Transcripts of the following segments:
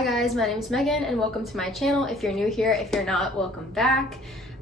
Hi guys, my name is Megan and welcome to my channel. If you're new here, if you're not, welcome back.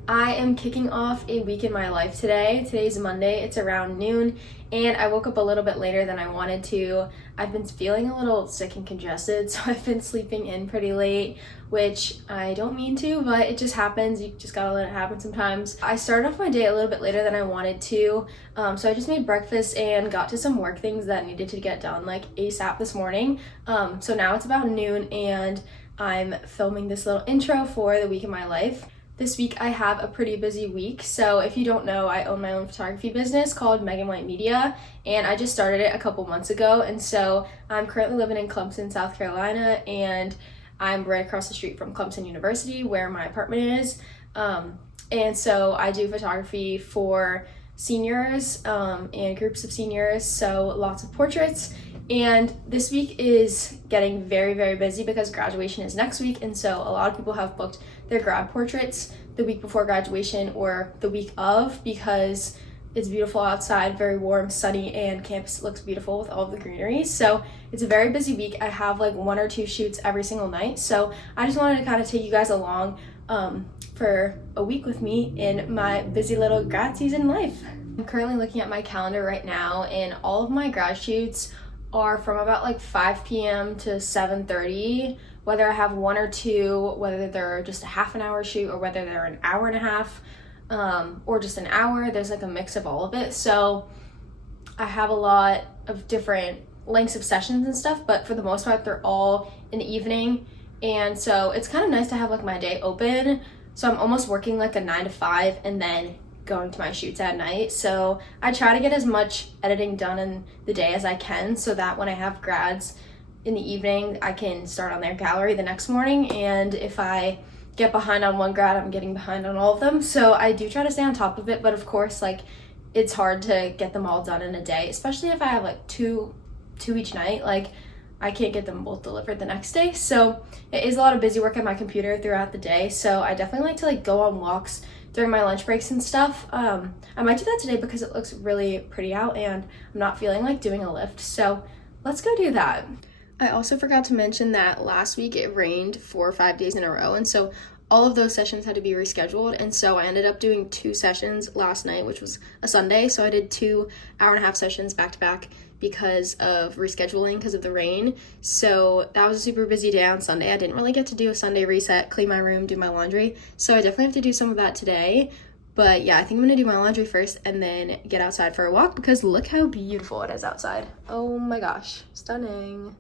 I am kicking off a week in my life today. Today's Monday, it's around noon, and I woke up a little bit later than I wanted to. I've been feeling a little sick and congested, so I've been sleeping in pretty late, which I don't mean to, but it just happens. You just gotta let it happen sometimes. I started off my day a little bit later than I wanted to, so I just made breakfast and got to some work things that needed to get done like ASAP this morning. So now it's about noon and I'm filming this little intro for the week in my life. This week I have a pretty busy week, so if you don't know, I own my own photography business called Megan White Media, and I just started it a couple months ago, and so I'm currently living in Clemson, South Carolina, and I'm right across the street from Clemson University where my apartment is, and so I do photography for seniors and groups of seniors, so lots of portraits. And this week is getting very, very busy because graduation is next week, and so a lot of people have booked their grad portraits the week before graduation or the week of because it's beautiful outside, very warm, sunny, and campus looks beautiful with all of the greenery. So it's a very busy week. I have like 1 or 2 shoots every single night, so I just wanted to kind of take you guys along for a week with me in my busy little grad season life. I'm currently looking at my calendar right now, and all of my grad shoots are from about like 5 p.m. to 7:30, whether I have 1 or 2, whether they're just a half an hour shoot or whether they're an hour and a half or just an hour. There's like a mix of all of it. So I have a lot of different lengths of sessions and stuff, but for the most part, they're all in the evening. And so it's kind of nice to have like my day open. So I'm almost working like a 9 to 5 and then going to my shoots at night. So I try to get as much editing done in the day as I can so that when I have grads in the evening, I can start on their gallery the next morning. And if I get behind on one grad, I'm getting behind on all of them. So I do try to stay on top of it, but of course, like, it's hard to get them all done in a day, especially if I have like two each night. Like, I can't get them both delivered the next day. So it is a lot of busy work at my computer throughout the day. So I definitely like to like go on walks during my lunch breaks and stuff. I might do that today because it looks really pretty out and I'm not feeling like doing a lift. So let's go do that. I also forgot to mention that last week it rained 4 or 5 days in a row, and so all of those sessions had to be rescheduled, and so I ended up doing 2 sessions last night, which was a Sunday. So I did 2 hour-and-a-half sessions back to back because of rescheduling because of the rain. So that was a super busy day on Sunday. I didn't really get to do a Sunday reset, clean my room, do my laundry, so I definitely have to do some of that today. But yeah, I think I'm gonna do my laundry first and then get outside for a walk because look how beautiful it is outside. Oh my gosh, stunning.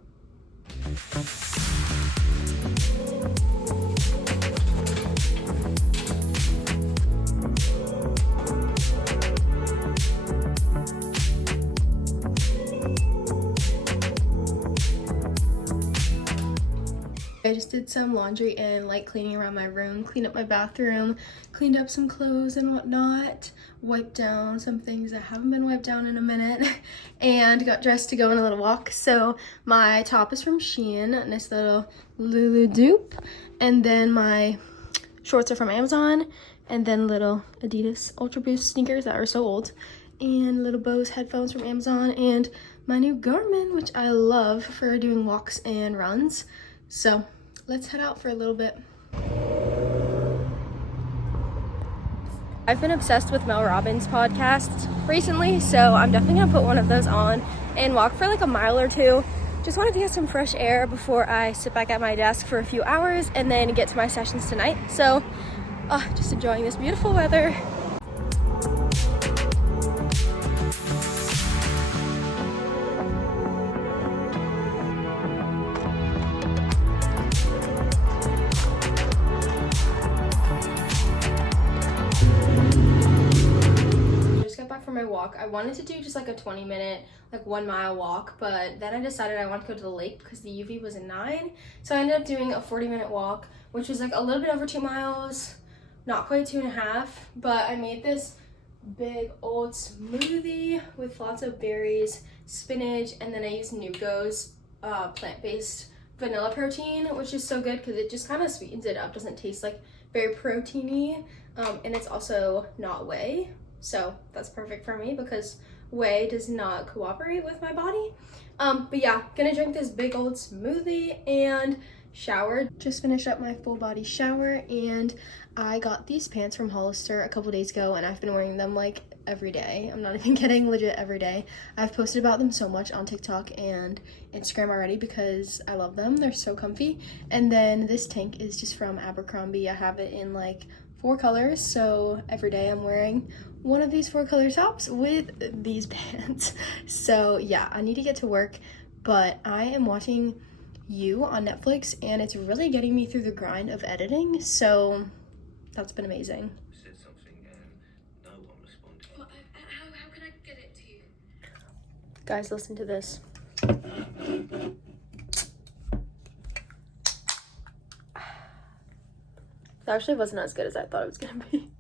I just did some laundry and light cleaning around my room, cleaned up my bathroom, cleaned up some clothes and whatnot, wiped down some things that haven't been wiped down in a minute, and got dressed to go on a little walk. So my top is from Shein, a nice little Lulu dupe, and then my shorts are from Amazon, and then little Adidas Ultra Boost sneakers that are so old, and little Bose headphones from Amazon, and my new Garmin, which I love for doing walks and runs. So let's head out for a little bit. I've been obsessed with Mel Robbins' podcasts recently, so I'm definitely gonna put one of those on and walk for like a mile or 2. Just wanted to get some fresh air before I sit back at my desk for a few hours and then get to my sessions tonight. So just enjoying this beautiful weather. My walk. I wanted to do just like a 20-minute, like 1 mile walk, but then I decided I wanted to go to the lake because the UV was a 9. So I ended up doing a 40-minute walk, which was like a little bit over 2 miles, not quite 2.5, but I made this big old smoothie with lots of berries, spinach, and then I used Nugo's plant-based vanilla protein, which is so good because it just kind of sweetens it up, doesn't taste like very proteiny, and it's also not whey. So that's perfect for me because whey does not cooperate with my body. But yeah, gonna drink this big old smoothie and showered. Just finished up my full body shower, and I got these pants from Hollister a couple days ago, and I've been wearing them like every day. I'm not even kidding, legit every day. I've posted about them so much on TikTok and Instagram already because I love them. They're so comfy. And then this tank is just from Abercrombie. I have it in like 4 colors, so every day I'm wearing one of these 4 color tops with these pants. So yeah, I need to get to work, but I am watching You on Netflix, and it's really getting me through the grind of editing, so that's been amazing. Said something and no one responded. What, how can I get it to you? Guys, listen to this. That actually wasn't as good as I thought it was gonna be.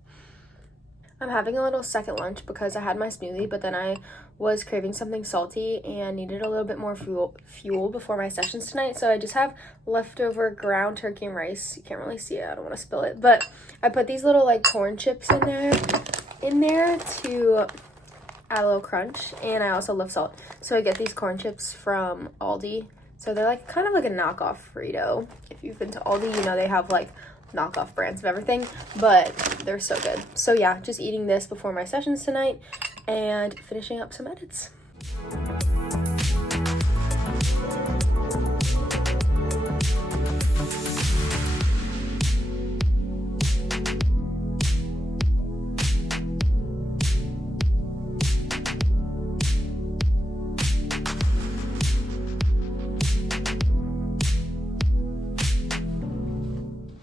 I'm having a little second lunch because I had my smoothie, but then I was craving something salty and needed a little bit more fuel before my sessions tonight. So I just have leftover ground turkey and rice. You can't really see it, I don't want to spill it, but I put these little like corn chips in there to add a little crunch, and I also love salt. So I get these corn chips from Aldi. So they're like kind of like a knockoff Frito. If you've been to Aldi, you know they have like knockoff brands of everything, but they're so good. So yeah, just eating this before my sessions tonight and finishing up some edits.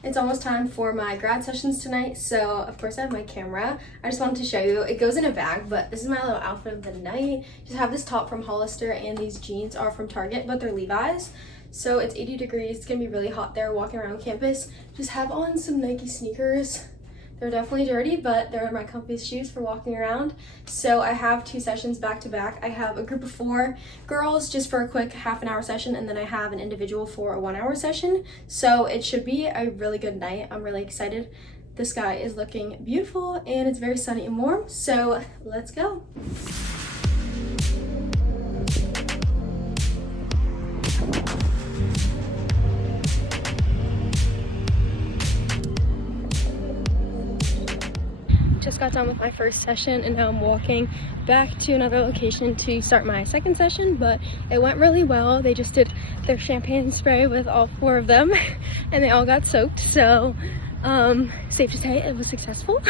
It's almost time for my grad sessions tonight, so of course I have my camera. I just wanted to show you. It goes in a bag, but this is my little outfit of the night. Just have this top from Hollister, and these jeans are from Target, but they're Levi's. So it's 80 degrees. It's gonna be really hot there walking around campus. Just have on some Nike sneakers. They're definitely dirty, but they're my comfiest shoes for walking around. So I have 2 sessions back to back. I have a group of 4 girls just for a quick half-an-hour session, and then I have an individual for a 1-hour session. So it should be a really good night. I'm really excited. The sky is looking beautiful, and it's very sunny and warm. So let's go. Just got done with my first session, and now I'm walking back to another location to start my second session, but it went really well. They just did their champagne spray with all 4 of them and they all got soaked, so safe to say it was successful.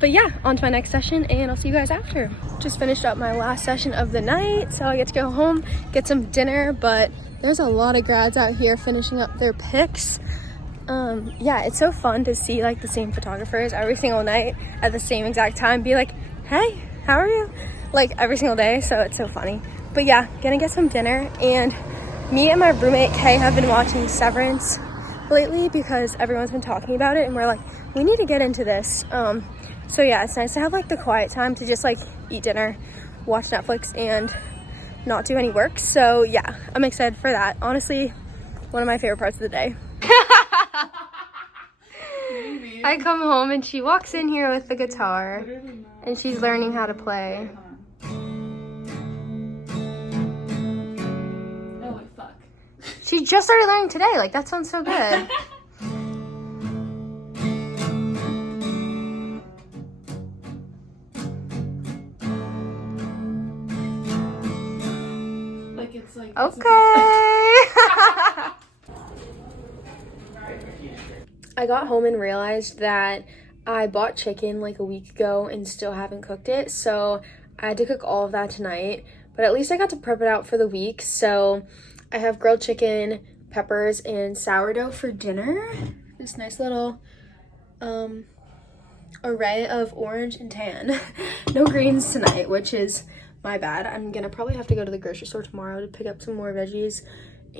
But yeah, on to my next session, and I'll see you guys after. Just finished up my last session of the night, so I get to go home, get some dinner, but there's a lot of grads out here finishing up their pics. Yeah, it's so fun to see like the same photographers every single night at the same exact time, be like, hey, how are you? Like every single day, so it's so funny. But yeah, gonna get some dinner, and me and my roommate Kay have been watching Severance lately because everyone's been talking about it, and we're like, we need to get into this. So yeah, it's nice to have like the quiet time to just like eat dinner, watch Netflix, and not do any work. So yeah, I'm excited for that. Honestly, one of my favorite parts of the day. I come home and she walks in here with the guitar and she's learning how to play. Oh, fuck. She just started learning today. Like, that sounds so good. Like, it's like... Okay. I got home and realized that I bought chicken like a week ago and still haven't cooked it, so I had to cook all of that tonight, but at least I got to prep it out for the week. So I have grilled chicken, peppers, and sourdough for dinner. This nice little array of orange and tan. No greens tonight, which is my bad. I'm gonna probably have to go to the grocery store tomorrow to pick up some more veggies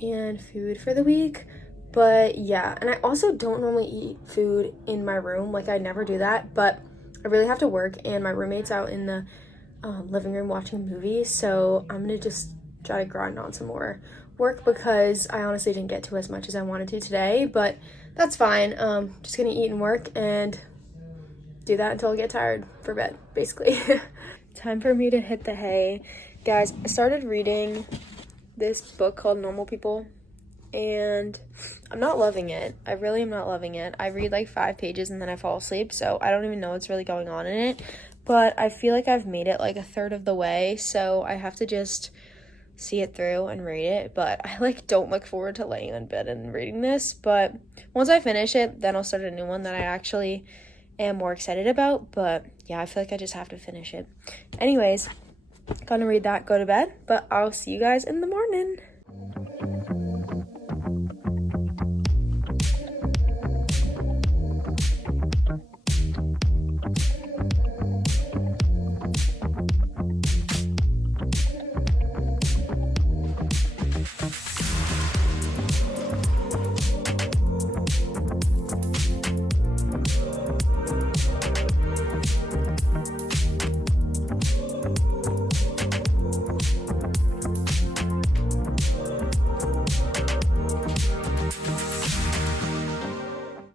and food for the week. But yeah, and I also don't normally eat food in my room. Like, I never do that, but I really have to work, and my roommate's out in the living room watching a movie, so I'm gonna just try to grind on some more work because I honestly didn't get to as much as I wanted to today, but that's fine. Just gonna eat and work and do that until I get tired for bed, basically. Time for me to hit the hay. Guys, I started reading this book called Normal People. and I'm not loving it. I really am not loving it. I read like 5 pages and then I fall asleep, so I don't even know what's really going on in it. But I feel like I've made it like a third of the way, so I have to just see it through and read it. But I like don't look forward to laying in bed and reading this. But once I finish it, then I'll start a new one that I actually am more excited about. But yeah, I feel like I just have to finish it. Anyways, gonna read that, go to bed, but I'll see you guys in the morning.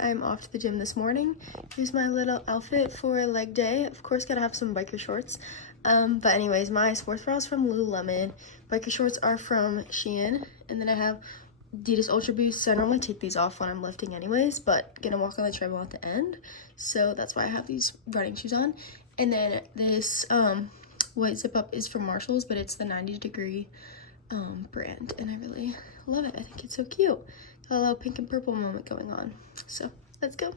I'm off to the gym this morning. Here's my little outfit for leg day. Of course, gotta have some biker shorts. But anyways, my sports bra is from Lululemon. Biker shorts are from Shein. And then I have Adidas Ultra Boost. So I normally take these off when I'm lifting anyways, but gonna walk on the treadmill at the end. So that's why I have these running shoes on. And then this white zip up is from Marshalls, but it's the 90 degree brand. And I really love it. I think it's so cute. Got a little pink and purple moment going on. So let's go.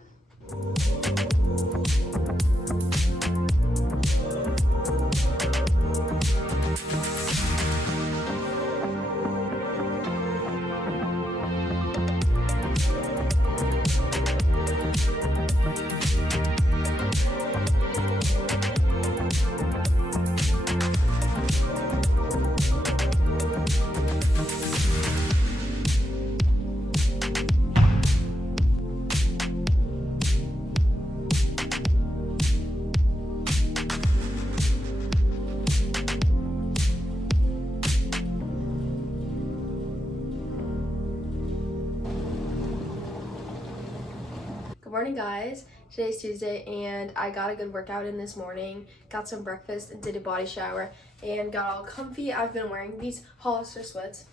Good morning, guys. Today's Tuesday and I got a good workout in this morning, got some breakfast and did a body shower and got all comfy. I've been wearing these Hollister sweats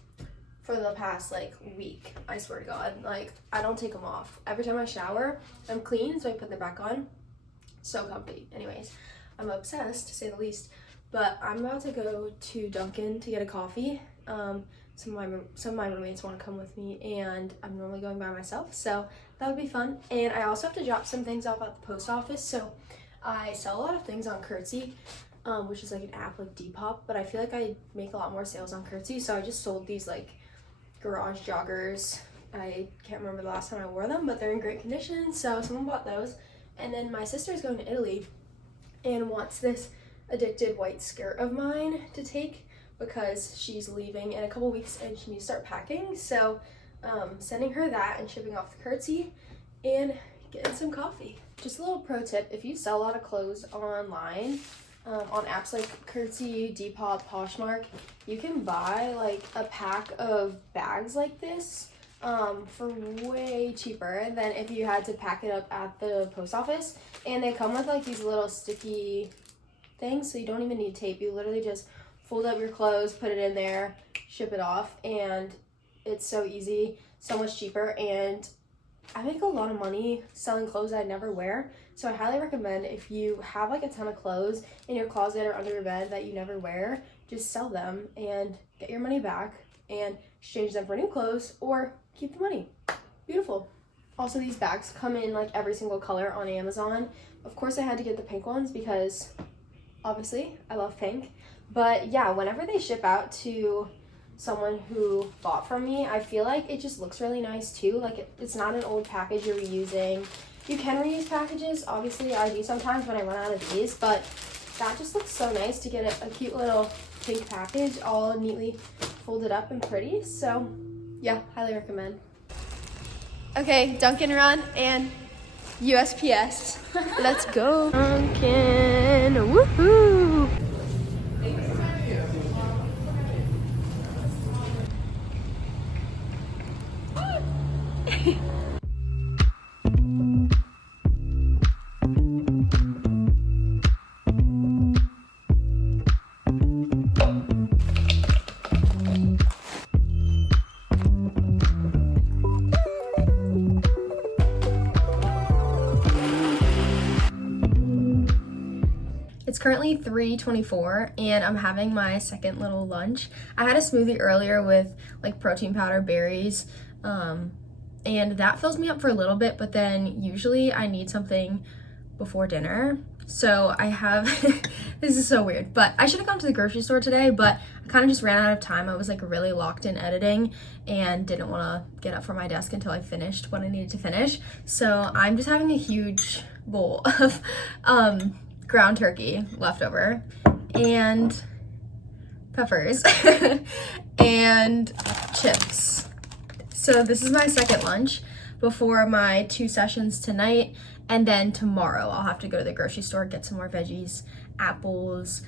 for the past like week. I swear to God, like I don't take them off. Every time I shower, I'm clean, so I put them back on. So comfy. Anyways, I'm obsessed to say the least, but I'm about to go to Dunkin' to get a coffee. Some of my roommates want to come with me, and I'm normally going by myself, so that would be fun. And I also have to drop some things off at the post office, so I sell a lot of things on Curtsy, which is like an app like Depop, but I feel like I make a lot more sales on Curtsy, so I just sold these like garage joggers. I can't remember the last time I wore them, but they're in great condition, so someone bought those. And then my sister is going to Italy and wants this addicted white skirt of mine to take because she's leaving in a couple weeks and she needs to start packing. So sending her that and shipping off the Curtsy and getting some coffee. Just a little pro tip, if you sell a lot of clothes online, on apps like Curtsy, Depop, Poshmark, you can buy like a pack of bags like this for way cheaper than if you had to pack it up at the post office. And they come with like these little sticky things, so you don't even need tape. You literally just fold up your clothes, put it in there, ship it off, and it's so easy, so much cheaper. And I make a lot of money selling clothes I never wear, so I highly recommend if you have like a ton of clothes in your closet or under your bed that you never wear, just sell them and get your money back and exchange them for new clothes or keep the money. Beautiful. Also, these bags come in like every single color on Amazon. Of course, I had to get the pink ones because obviously I love pink. But yeah, whenever they ship out to someone who bought from me, I feel like it just looks really nice too. Like it's not an old package you're reusing. You can reuse packages. Obviously, I do sometimes when I run out of these, but that just looks so nice to get a cute little pink package all neatly folded up and pretty. So yeah, highly recommend. Okay, Dunkin' run and USPS. Let's go. Dunkin', woohoo! It's currently 3:24 and I'm having my second little lunch. I had a smoothie earlier with like protein powder, berries, and that fills me up for a little bit, but then usually I need something before dinner. So I have, this is so weird, but I should have gone to the grocery store today, but I kind of just ran out of time. I was like really locked in editing and didn't want to get up from my desk until I finished what I needed to finish. So I'm just having a huge bowl of ground turkey leftover and peppers and chips. So this is my second lunch before my 2 sessions tonight. And then tomorrow I'll have to go to the grocery store, get some more veggies, apples,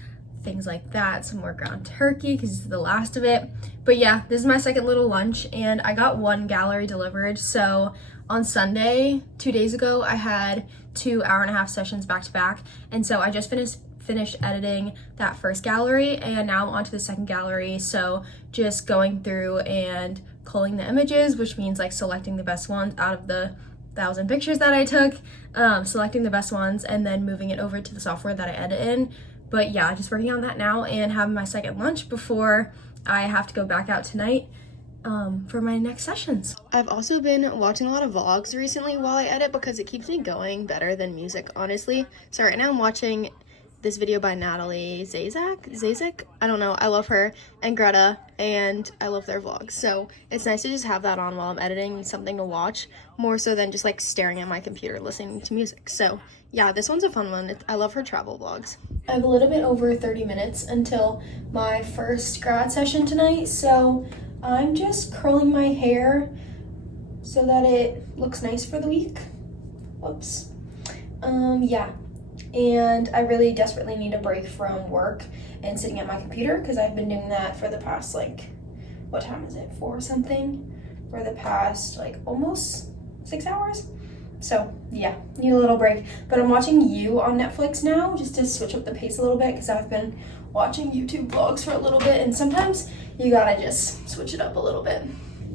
things like that, some more ground turkey because it's the last of it. But yeah, this is my second little lunch and I got 1 gallery delivered. So on Sunday, 2 days ago, I had 2 1.5-hour sessions back to back. And so I just finished editing that first gallery and now I'm on to the second gallery. So just going through and culling the images, which means like selecting the best ones out of the 1,000 pictures that I took, selecting the best ones and then moving it over to the software that I edit in. But yeah, just working on that now and having my second lunch before I have to go back out tonight for my next sessions. I've also been watching a lot of vlogs recently while I edit because it keeps me going better than music, honestly. So right now I'm watching this video by Natalie Zazek, I don't know, I love her, and Greta, and I love their vlogs. So it's nice to just have that on while I'm editing, something to watch, more so than just like staring at my computer listening to music. So yeah, this one's a fun one. I love her travel vlogs. I have a little bit over 30 minutes until my first grad session tonight, so I'm just curling my hair so that it looks nice for the week. Whoops. Yeah. And I really desperately need a break from work and sitting at my computer because I've been doing that for the past, like, what time is it, 4 or something? For the past, like, almost 6 hours. So, yeah, need a little break. But I'm watching You on Netflix now just to switch up the pace a little bit because I've been watching YouTube vlogs for a little bit and sometimes you gotta just switch it up a little bit.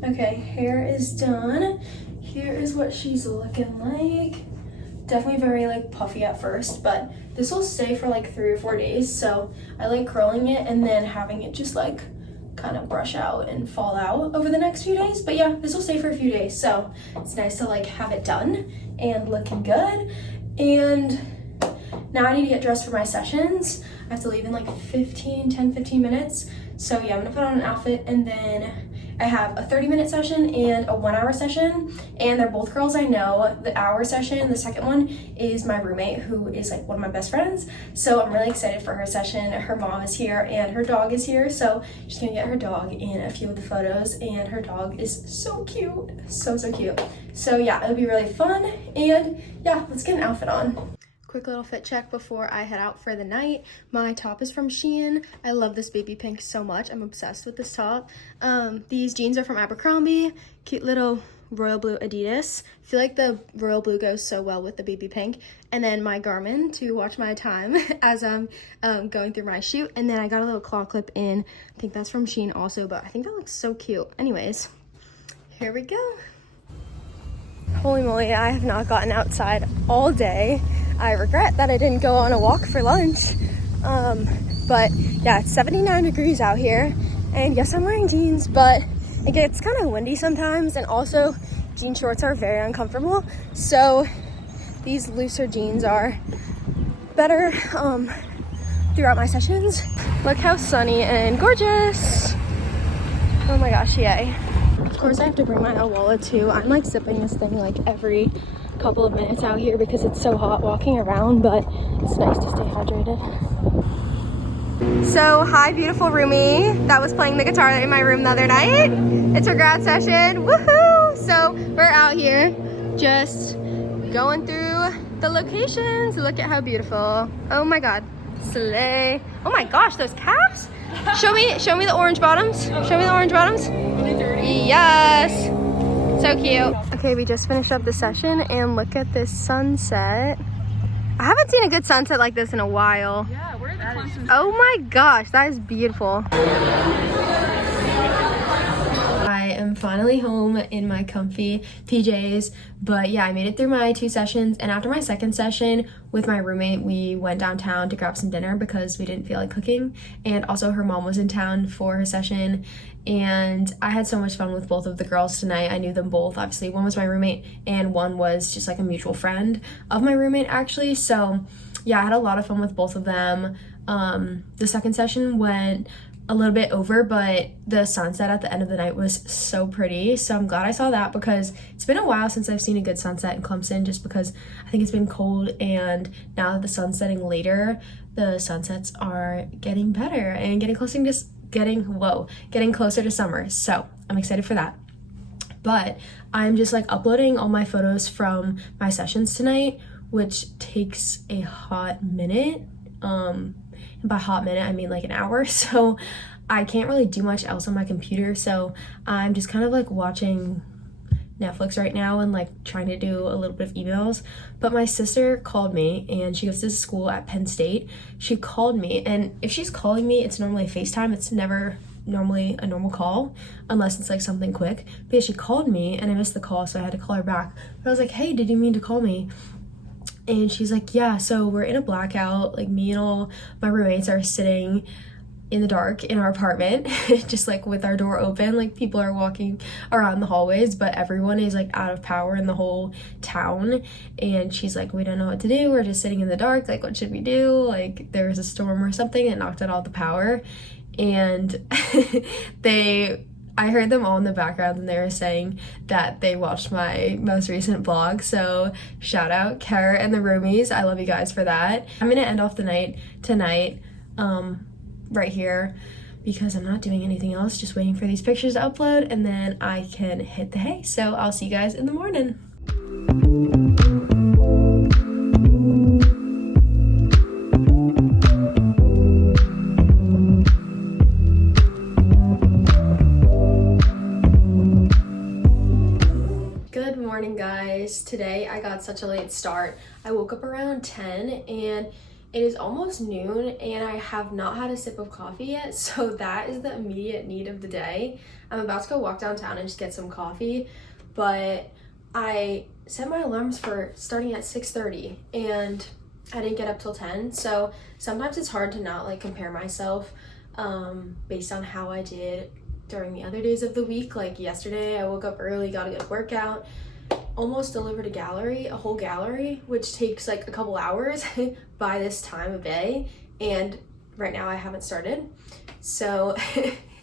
Okay, hair is done. Here is what she's looking like. Definitely very like puffy at first, but this will stay for like 3 or 4 days. So I like curling it and then having it just like kind of brush out and fall out over the next few days. But yeah, this will stay for a few days. So it's nice to like have it done and looking good. And now I need to get dressed for my sessions. I have to leave in like 10-15 minutes. So yeah, I'm gonna put on an outfit and then I have a 30-minute session and a 1-hour session, and they're both girls I know. The hour session, the second one, is my roommate who is like one of my best friends. So I'm really excited for her session. Her mom is here and her dog is here. So she's gonna get her dog in a few of the photos and her dog is so cute, so cute. So yeah, it'll be really fun and yeah, let's get an outfit on. Quick little fit check before I head out for the night. My top is from Shein. I love this baby pink so much. I'm obsessed with this top. These jeans are from Abercrombie. Cute little royal blue Adidas. I feel like the royal blue goes so well with the baby pink. And then my Garmin to watch my time as I'm going through my shoot. And then I got a little claw clip in. I think that's from Shein also, but I think that looks so cute. Anyways, here we go. Holy moly, I have not gotten outside all day. I regret that I didn't go on a walk for lunch. But yeah, it's 79 degrees out here. And yes, I'm wearing jeans, but it gets kind of windy sometimes. And also, jean shorts are very uncomfortable. So these looser jeans are better throughout my sessions. Look how sunny and gorgeous. Oh my gosh, yay. Of course, I have to bring my wallet too. I'm like sipping this thing like every couple of minutes out here because it's so hot walking around, but it's nice to stay hydrated. So, hi beautiful roomie that was playing the guitar in my room the other night. It's her grad session, woohoo! So, we're out here just going through the locations. Look at how beautiful. Oh my god, slay. Oh my gosh, those caps? Show me the orange bottoms. Show me the orange bottoms. Yes. So cute. Okay, we just finished up the session and look at this sunset. I haven't seen a good sunset like this in a while. Yeah, we're in the Clemson. Oh my gosh, that is beautiful. I am finally home in my comfy PJs, but yeah, I made it through my 2 sessions, and after my second session with my roommate, we went downtown to grab some dinner because we didn't feel like cooking, and also her mom was in town for her session, and I had so much fun with both of the girls tonight. I knew them both. Obviously, one was my roommate and one was just like a mutual friend of my roommate actually, so yeah, I had a lot of fun with both of them. The second session went a little bit over, but the sunset at the end of the night was so pretty, so I'm glad I saw that because it's been a while since I've seen a good sunset in Clemson, just because I think it's been cold, and now that the sun's setting later, the sunsets are getting better and getting closer to summer, so I'm excited for that. But I'm just like uploading all my photos from my sessions tonight, which takes a hot minute. And by hot minute, I mean like an hour, so I can't really do much else on my computer, so I'm just kind of like watching Netflix right now and like trying to do a little bit of emails. But my sister called me, and she goes to school at Penn State. She called me, and if she's calling me, it's normally a FaceTime. It's never normally a normal call unless it's like something quick. But yeah, she called me and I missed the call, so I had to call her back. But I was like, hey, did you mean to call me? And she's like, yeah, so we're in a blackout, like me and all my roommates are sitting in the dark in our apartment, just like with our door open, like people are walking around the hallways, but everyone is like out of power in the whole town. And she's like, we don't know what to do, we're just sitting in the dark, like what should we do? Like there was a storm or something that knocked out all the power. And I heard them all in the background, and they were saying that they watched my most recent vlog, so shout out Kara and the roomies. I love you guys for that. I'm gonna end off the night tonight right here because I'm not doing anything else, just waiting for these pictures to upload, and then I can hit the hay. So I'll see you guys in the morning. Guys, today I got such a late start. I woke up around 10 and it is almost noon and I have not had a sip of coffee yet, so that is the immediate need of the day. I'm about to go walk downtown and just get some coffee, but I set my alarms for starting at 6:30 and I didn't get up till 10, so sometimes it's hard to not like compare myself based on how I did during the other days of the week. Like yesterday I woke up early, got a good workout, almost delivered a whole gallery, which takes like a couple hours by this time of day, and right now I haven't started, so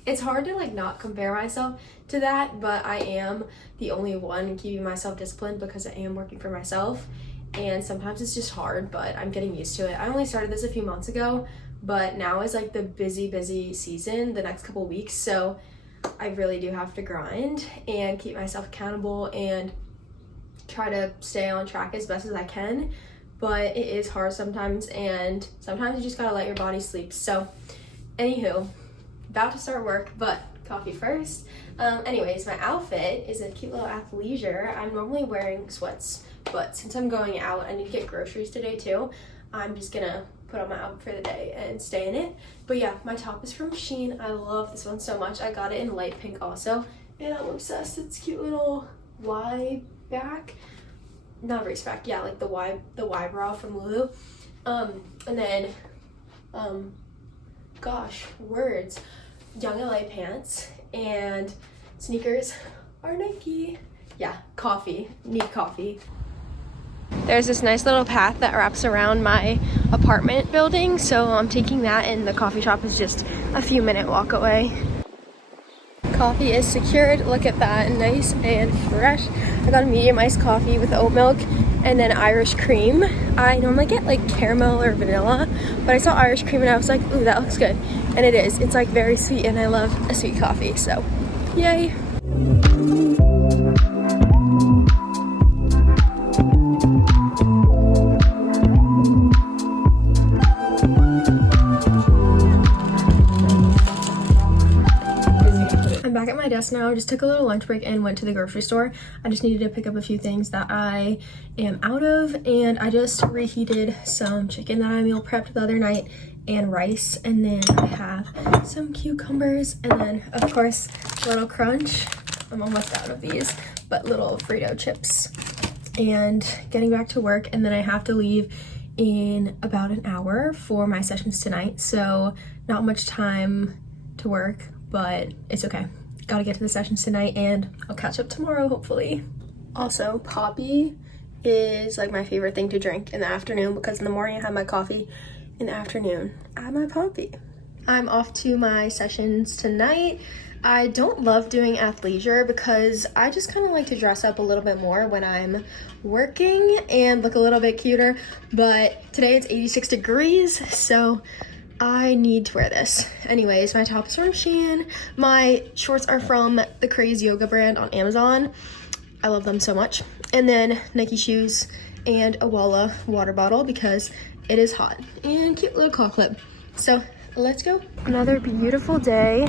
it's hard to like not compare myself to that, but I am the only one keeping myself disciplined because I am working for myself, and sometimes it's just hard, but I'm getting used to it. I only started this a few months ago, but now is like the busy season the next couple weeks, so I really do have to grind and keep myself accountable and try to stay on track as best as I can, but it is hard sometimes, and sometimes you just gotta let your body sleep. So anywho, about to start work, but coffee first. Anyways, my outfit is a cute little athleisure. I'm normally wearing sweats, but since I'm going out, I need to get groceries today too. I'm just gonna put on my outfit for the day and stay in it. But yeah, my top is from Shein. I love this one so much. I got it in light pink also, and I'm obsessed. It's cute little Y back, not race back, yeah, like the Y bra from Lulu, and then gosh, words, Young LA pants, and sneakers are Nike. Yeah, coffee, need coffee. There's this nice little path that wraps around my apartment building, so I'm taking that, and the coffee shop is just a few minute walk away. Coffee is secured. Look at that, nice and fresh. I got a medium iced coffee with oat milk and then Irish cream. I normally get like caramel or vanilla, but I saw Irish cream and I was like, ooh, that looks good. And it is. It's like very sweet, and I love a sweet coffee, so yay. Back at my desk now. I just took a little lunch break and went to the grocery store. I just needed to pick up a few things that I am out of, and I just reheated some chicken that I meal prepped the other night and rice, and then I have some cucumbers, and then of course a little crunch I'm almost out of these, but little Frito chips. And getting back to work, and then I have to leave in about an hour for my sessions tonight, so not much time to work, but it's okay. Gotta get to the sessions tonight, and I'll catch up tomorrow, hopefully. Also, coffee is like my favorite thing to drink in the afternoon, because in the morning I have my coffee, in the afternoon I have my coffee. I'm off to my sessions tonight. I don't love doing athleisure because I just kind of like to dress up a little bit more when I'm working and look a little bit cuter, but today it's 86 degrees, so I need to wear this. Anyways, my top is from Shein. My shorts are from the Craze Yoga brand on Amazon. I love them so much. And then Nike shoes and a Walla water bottle because it is hot. And cute little claw clip. So let's go. Another beautiful day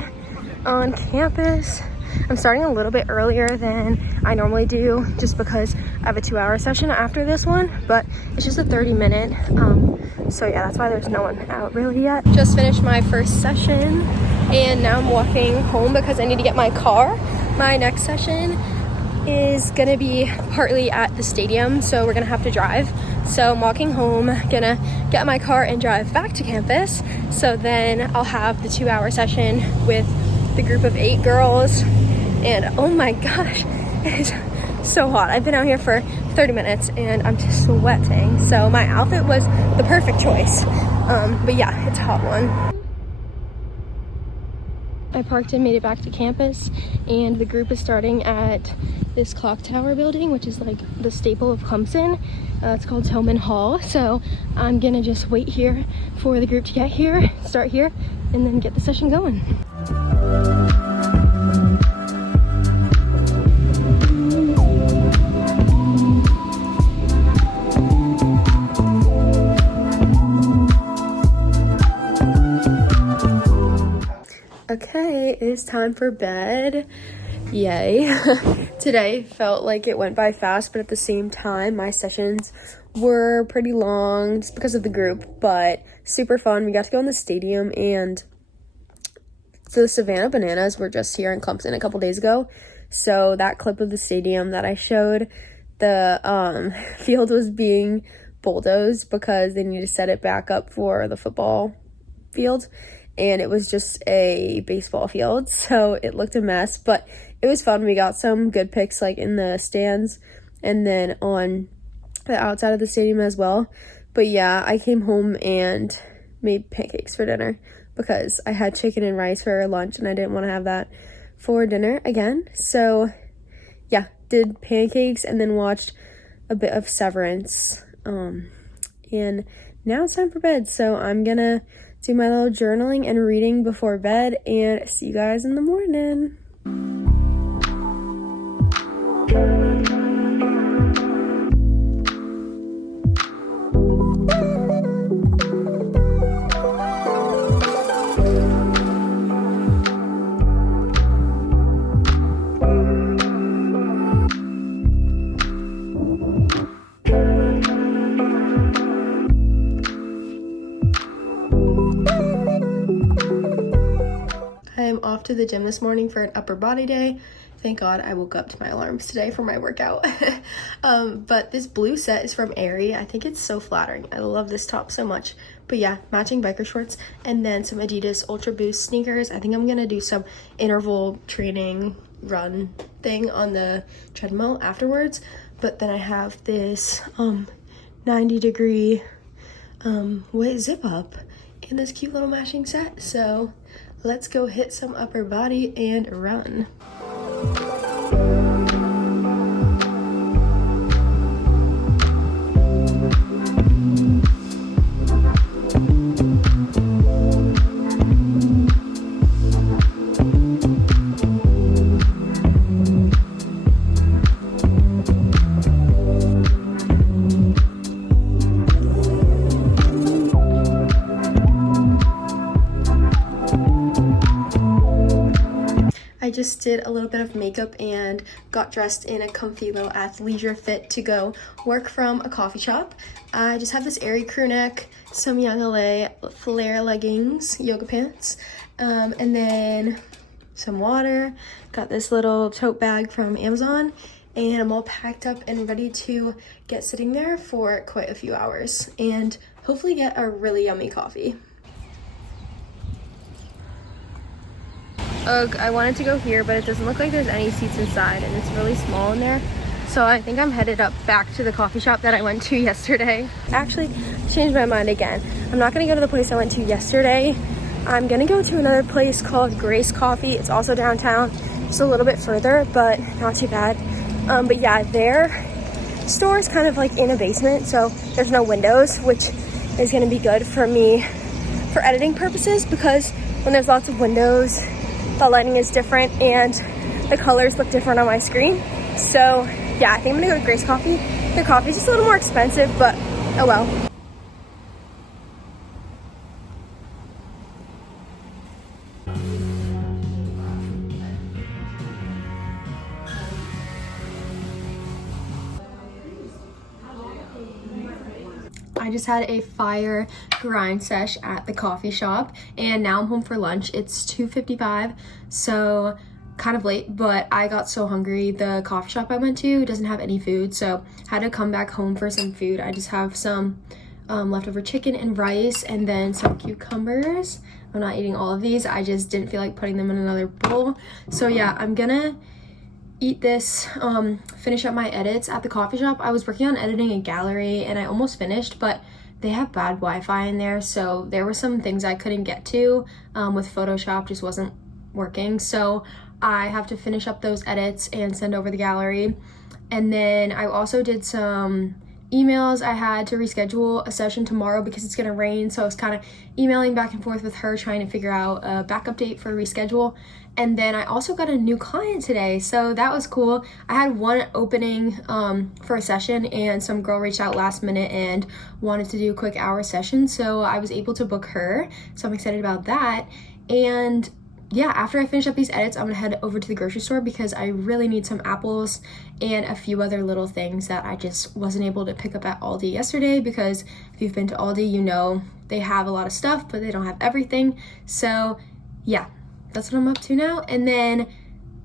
on campus. I'm starting a little bit earlier than I normally do just because I have a 2-hour session after this one, but it's just a 30-minute. So yeah, that's why there's no one out really yet. Just finished my first session and now I'm walking home because I need to get my car. My next session is gonna be partly at the stadium, so we're gonna have to drive. So I'm walking home, gonna get my car and drive back to campus. So then I'll have the 2-hour session with the group of 8 girls. And oh my gosh, it is so hot. I've been out here for 30 minutes and I'm just sweating. So my outfit was the perfect choice. But yeah, it's a hot one. I parked and made it back to campus, and the group is starting at this clock tower building, which is like the staple of Clemson. It's called Tillman Hall. So I'm gonna just wait here for the group to get here, start here, and then get the session going. Okay, it is time for bed. Yay. Today felt like it went by fast, but at the same time, my sessions were pretty long just because of the group, but super fun. We got to go in the stadium, and the Savannah Bananas were just here in Clemson a couple days ago. So that clip of the stadium that I showed, the field was being bulldozed because they need to set it back up for the football field. And it was just a baseball field, so it looked a mess, but it was fun. We got some good pics like in the stands and then on the outside of the stadium as well. But yeah, I came home and made pancakes for dinner because I had chicken and rice for lunch and I didn't want to have that for dinner again. So yeah, did pancakes and then watched a bit of Severance. And now it's time for bed, so I'm gonna do my little journaling and reading before bed, and see you guys in the morning. I'm off to the gym this morning for an upper body day. Thank God I woke up to my alarms today for my workout. But this blue set is from Aerie. I think it's so flattering. I love this top so much. But yeah, matching biker shorts and then some Adidas Ultra Boost sneakers. I think I'm gonna do some interval training run thing on the treadmill afterwards. But then I have this 90-degree zip up in this cute little matching set. So let's go hit some upper body and run. I just did a little bit of makeup and got dressed in a comfy little athleisure fit to go work from a coffee shop. I just have this Aerie crew neck, some Young LA flare leggings, yoga pants, and then some water, got this little tote bag from Amazon, and I'm all packed up and ready to get sitting there for quite a few hours and hopefully get a really yummy coffee. Ugh, I wanted to go here, but it doesn't look like there's any seats inside, and it's really small in there. So I think I'm headed up back to the coffee shop that I went to yesterday. Actually, changed my mind again. I'm not gonna go to the place I went to yesterday. I'm gonna go to another place called Grace Coffee. It's also downtown. It's a little bit further, but not too bad. But yeah, their store is kind of like in a basement, so there's no windows, which is gonna be good for me for editing purposes, because when there's lots of windows, the lighting is different and the colors look different on my screen. So yeah, I think I'm gonna go to Grace Coffee. Their coffee's just a little more expensive, but oh well. I just had a fire grind sesh at the coffee shop, and now I'm home for lunch. It's 2:55, so kind of late, but I got so hungry. The coffee shop I went to doesn't have any food, so I had to come back home for some food. I just have some leftover chicken and rice, and then some cucumbers. I'm not eating all of these. I just didn't feel like putting them in another bowl. So yeah, I'm gonna eat this, finish up my edits at the coffee shop. I was working on editing a gallery and I almost finished, but they have bad Wi-Fi in there, so there were some things I couldn't get to with Photoshop, just wasn't working. So I have to finish up those edits and send over the gallery. And then I also did some emails. I had to reschedule a session tomorrow because it's gonna rain, so I was kind of emailing back and forth with her trying to figure out a backup date for reschedule. And then I also got a new client today, so that was cool. I had one opening for a session, and some girl reached out last minute and wanted to do a quick hour session, so I was able to book her, so I'm excited about that. And yeah, after I finish up these edits, I'm gonna head over to the grocery store because I really need some apples and a few other little things that I just wasn't able to pick up at Aldi yesterday, because if you've been to Aldi, you know they have a lot of stuff, but they don't have everything. So yeah, that's what I'm up to now. And then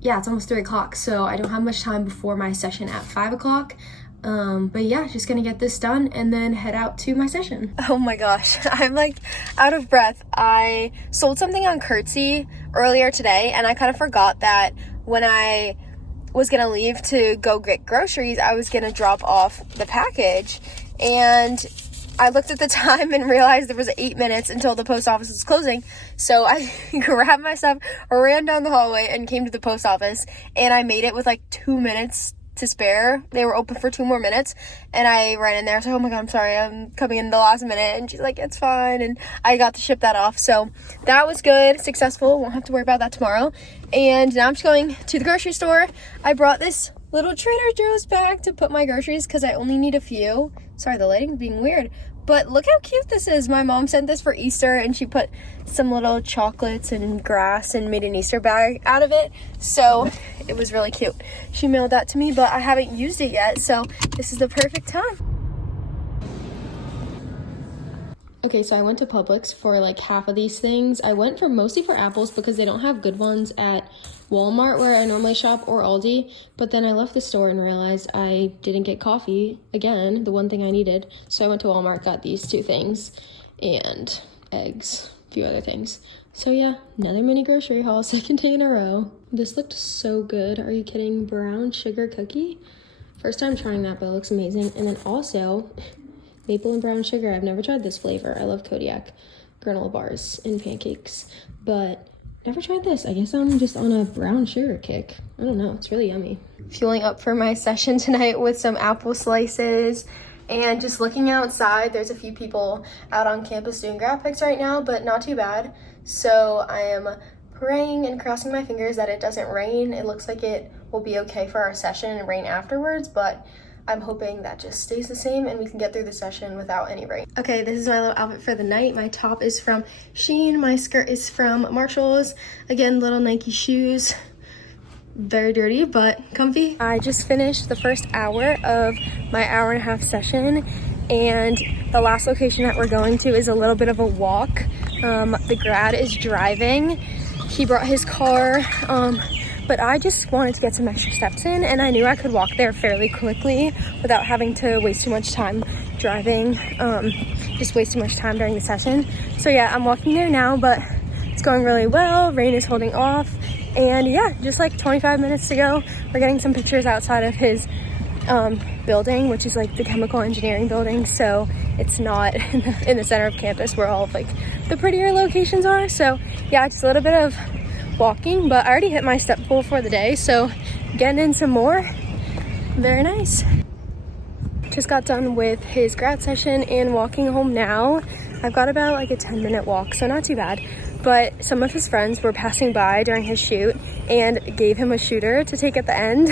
yeah, it's almost 3 o'clock, so I don't have much time before my session at 5 o'clock. But yeah, just gonna get this done and then head out to my session. Oh my gosh, I'm like out of breath. I sold something on Curtsy earlier today, and I kind of forgot that when I was gonna leave to go get groceries, I was gonna drop off the package, and I looked at the time and realized there was 8 minutes until the post office was closing. So I grabbed my stuff, ran down the hallway and came to the post office, and I made it with like 2 minutes to spare. They were open for 2 more minutes, and I ran in there. So, oh my god, I'm sorry, I'm coming in the last minute. And she's like, it's fine. And I got to ship that off. So that was good, successful. Won't have to worry about that tomorrow. And now I'm just going to the grocery store. I brought this little Trader Joe's bag to put my groceries because I only need a few. Sorry, the lighting's being weird. But look how cute this is. My mom sent this for Easter, and she put some little chocolates and grass and made an Easter bag out of it. So it was really cute. She mailed that to me, but I haven't used it yet, so this is the perfect time. Okay, so I went to Publix for like half of these things. I went for mostly for apples because they don't have good ones at Walmart where I normally shop, or Aldi. But then I left the store and realized I didn't get coffee again, the one thing I needed. So I went to Walmart, got these 2 things, and eggs, a few other things. So yeah, another mini grocery haul, second day in a row. This looked so good. Are you kidding? Brown sugar cookie? First time trying that, but it looks amazing. And then also maple and brown sugar. I've never tried this flavor. I love Kodiak granola bars and pancakes, but never tried this. I guess I'm just on a brown sugar kick. I don't know. It's really yummy. Fueling up for my session tonight with some apple slices, and just looking outside. There's a few people out on campus doing grad pics right now, but not too bad. So I am praying and crossing my fingers that it doesn't rain. It looks like it will be okay for our session and rain afterwards, but I'm hoping that just stays the same and we can get through the session without any rain. Okay, this is my little outfit for the night. My top is from Shein. My skirt is from Marshalls. Again, little Nike shoes. Very dirty, but comfy. I just finished the first hour of my hour-and-a-half session, and the last location that we're going to is a little bit of a walk. The grad is driving. he brought his car, but I just wanted to get some extra steps in, and I knew I could walk there fairly quickly without having to waste too much time driving, just waste too much time during the session. So yeah, I'm walking there now, but it's going really well. Rain is holding off, and yeah, just like 25 minutes to go. We're getting some pictures outside of his building, which is like the chemical engineering building, so it's not in the center of campus where all of like the prettier locations are. So yeah, just a little bit of walking, but I already hit my step goal for the day, so getting in some more. Very nice. Just got done with his grad session and walking home now. I've got about like a 10-minute walk, so not too bad. But some of his friends were passing by during his shoot and gave him a shooter to take at the end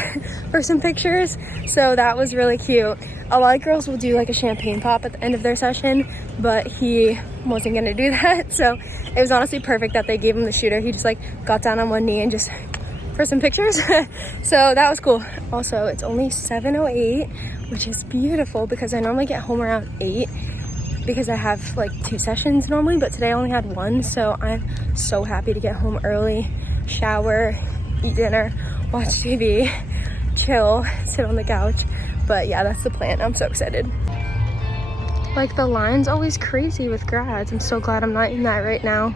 for some pictures, so that was really cute. A lot of girls will do like a champagne pop at the end of their session, but he wasn't gonna do that, so it was honestly perfect that they gave him the shooter. He just like got down on one knee and just for some pictures. So that was cool. Also, it's only 7:08, which is beautiful because I normally get home around 8 because I have like 2 sessions normally, but today I only had 1, so I'm so happy to get home early, shower, eat dinner, watch TV, chill, sit on the couch. But yeah, that's the plan. I'm so excited. Like, the line's always crazy with grads. I'm so glad I'm not in that right now.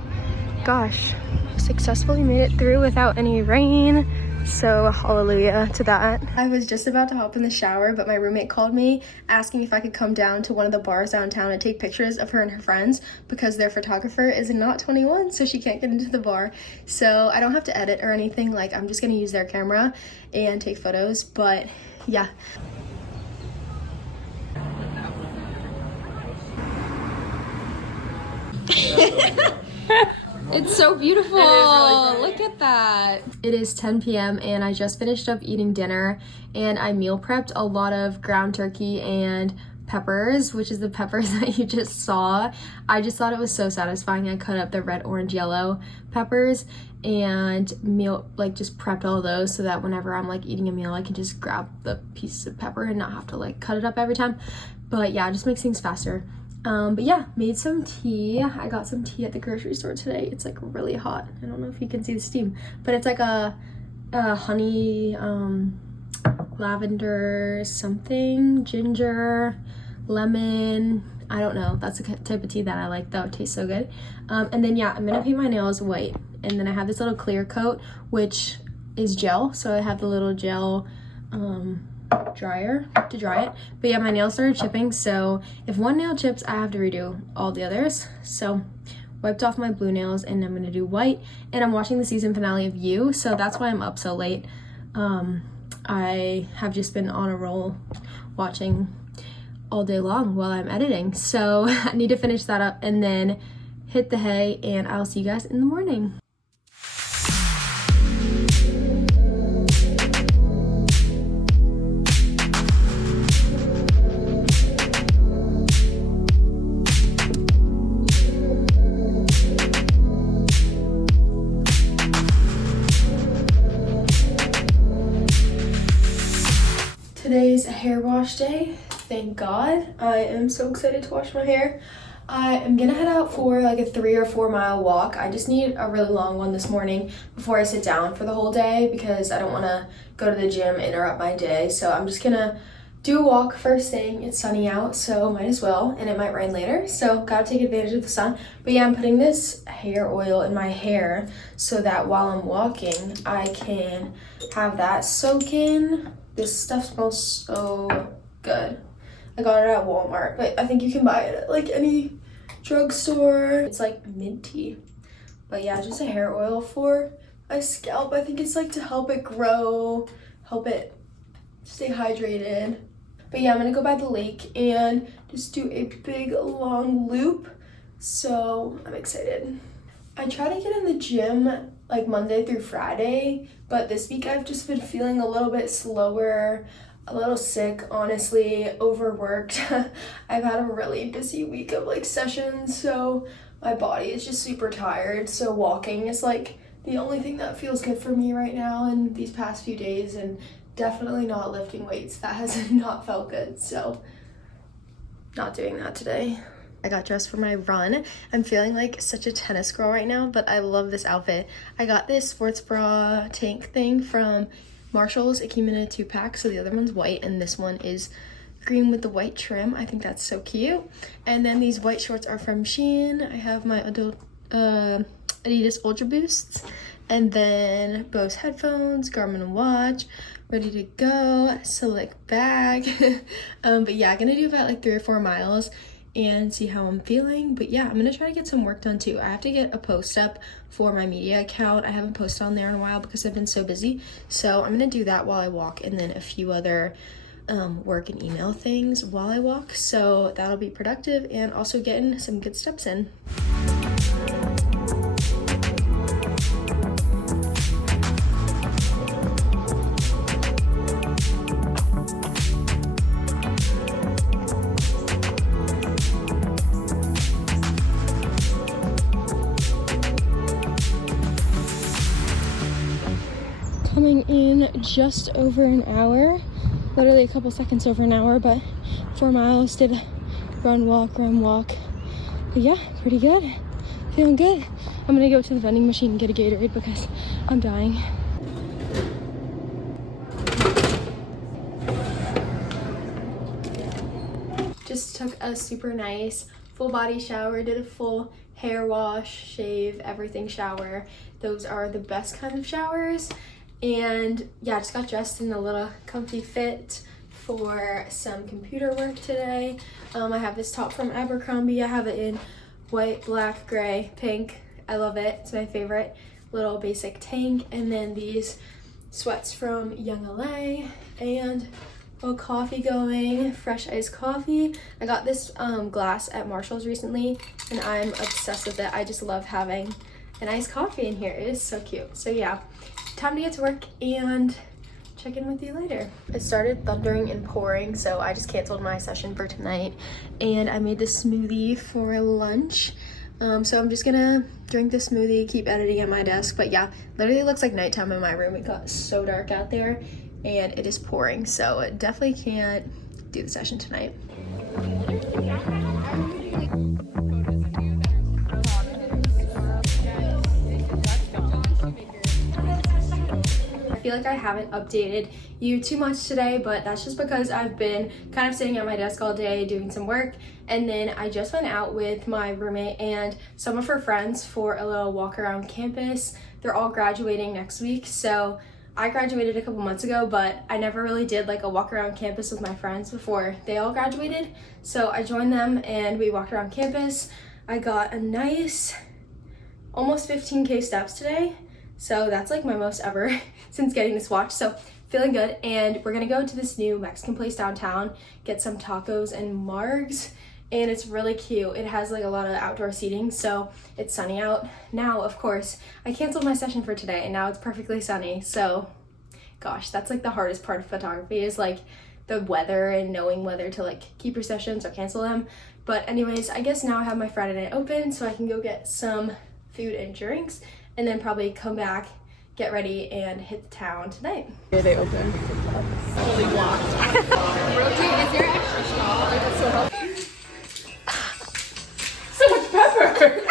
Gosh, successfully made it through without any rain, so hallelujah to that. I was just about to hop in the shower, but my roommate called me asking if I could come down to one of the bars downtown and take pictures of her and her friends because their photographer is not 21, so she can't get into the bar. So I don't have to edit or anything. Like, I'm just gonna use their camera and take photos. But yeah. It's so beautiful. It is really pretty. Look at that. It is 10 p.m. and I just finished up eating dinner, and I meal prepped a lot of ground turkey and peppers, which is the peppers that you just saw. I just thought it was so satisfying. I cut up the red, orange, yellow peppers and just prepped all those so that whenever I'm like eating a meal, I can just grab the pieces of pepper and not have to like cut it up every time. But yeah, it just makes things faster. But yeah, made some tea. I got some tea at the grocery store today. It's like really hot. I don't know if you can see the steam, but it's like a honey, lavender something, ginger, lemon. I don't know. That's the type of tea that I like though. It tastes so good. And then yeah, I'm gonna paint my nails white. And then I have this little clear coat, which is gel. So I have the little gel, dryer to dry it. But yeah, my nails started chipping, so if one nail chips, I have to redo all the others. So wiped off my blue nails and I'm gonna do white. And I'm watching the season finale of You, so that's why I'm up so late. I have just been on a roll watching all day long while I'm editing, so I need to finish that up and then hit the hay, and I'll see you guys in the morning. Today's a hair wash day, thank God. I am so excited to wash my hair. I am gonna head out for like a 3 or 4 mile walk. I just need a really long one this morning before I sit down for the whole day because I don't wanna go to the gym, interrupt my day. So I'm just gonna do a walk first thing. It's sunny out, so might as well, and it might rain later, so gotta take advantage of the sun. But yeah, I'm putting this hair oil in my hair so that while I'm walking, I can have that soak in. This stuff smells so good. I got it at Walmart, but I think you can buy it at like any drugstore. It's like minty. But yeah, just a hair oil for my scalp. I think it's like to help it grow, help it stay hydrated. But yeah, I'm gonna go by the lake and just do a big long loop. So I'm excited. I try to get in the gym like Monday through Friday, but this week I've just been feeling a little bit slower, a little sick, honestly, overworked. I've had a really busy week of like sessions, so my body is just super tired. So walking is like the only thing that feels good for me right now in these past few days, and definitely not lifting weights. That has not felt good, so not doing that today. I got dressed for my run. I'm feeling like such a tennis girl right now, but I love this outfit. I got this sports bra tank thing from Marshall's. It came in a 2-pack, so the other one's white and this one is green with the white trim. I think that's so cute. And then these white shorts are from Shein. I have my adult Adidas Ultra Boosts, and then Bose headphones, Garmin watch, ready to go, Slick bag. But yeah, I'm gonna do about like 3 or 4 miles and see how I'm feeling. But yeah, I'm gonna try to get some work done too. I have to get a post up for my media account. I haven't posted on there in a while because I've been so busy. So I'm gonna do that while I walk, and then a few other work and email things while I walk. So that'll be productive and also getting some good steps in. Coming in just over an hour, literally a couple seconds over an hour, but 4 miles, did run, walk. But yeah, pretty good, feeling good. I'm gonna go to the vending machine and get a Gatorade because I'm dying. Just took a super nice full body shower, did a full hair wash, shave, everything shower. Those are the best kind of showers. And yeah, just got dressed in a little comfy fit for some computer work today. I have this top from Abercrombie. I have it in white, black, gray, pink. I love it. It's my favorite little basic tank. And then these sweats from Young LA, and a little coffee going, fresh iced coffee. I got this glass at Marshall's recently and I'm obsessed with it. I just love having an iced coffee in here. It is so cute. So yeah, time to get to work and check in with you later. It started thundering and pouring, so I just canceled my session for tonight, and I made this smoothie for lunch. So I'm just gonna drink this smoothie, keep editing at my desk. But yeah, literally looks like nighttime in my room. It got so dark out there and it is pouring, so it definitely can't do the session tonight. I feel like I haven't updated you too much today, but that's just because I've been kind of sitting at my desk all day doing some work, and then I just went out with my roommate and some of her friends for a little walk around campus. They're all graduating next week, so I graduated a couple months ago, but I never really did like a walk around campus with my friends before they all graduated. So I joined them and we walked around campus. I got a nice almost 15K steps today. So that's like my most ever since getting this watch. So feeling good. And we're gonna go to this new Mexican place downtown, get some tacos and margs. And it's really cute. It has like a lot of outdoor seating, so it's sunny out. Now, of course, I canceled my session for today and now it's perfectly sunny. So gosh, that's like the hardest part of photography, is like the weather and knowing whether to like keep your sessions or cancel them. But anyways, I guess now I have my Friday night open, so I can go get some food and drinks and then probably come back, get ready, and hit the town tonight. Here they open. Fully blocked. Rotate, is there extra straw? Like, it's so healthy. So much pepper!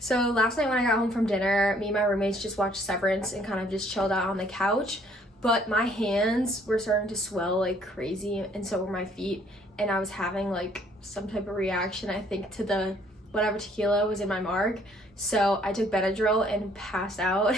So last night when I got home from dinner, me and my roommates just watched Severance and kind of just chilled out on the couch. But my hands were starting to swell like crazy, and so were my feet. And I was having like some type of reaction, I think, to the whatever tequila was in my marg. So I took Benadryl and passed out.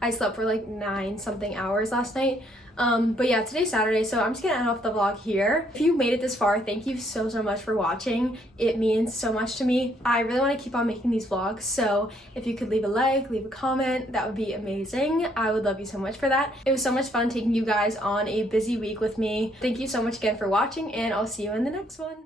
I slept for like 9 something hours last night. But yeah, today's Saturday, so I'm just gonna end off the vlog here. If you made it this far, thank you so much for watching. It means so much to me. I really want to keep on making these vlogs, so if you could leave a like, leave a comment, that would be amazing. I would love you so much for that. It was so much fun taking you guys on a busy week with me. Thank you so much again for watching, and I'll see you in the next one.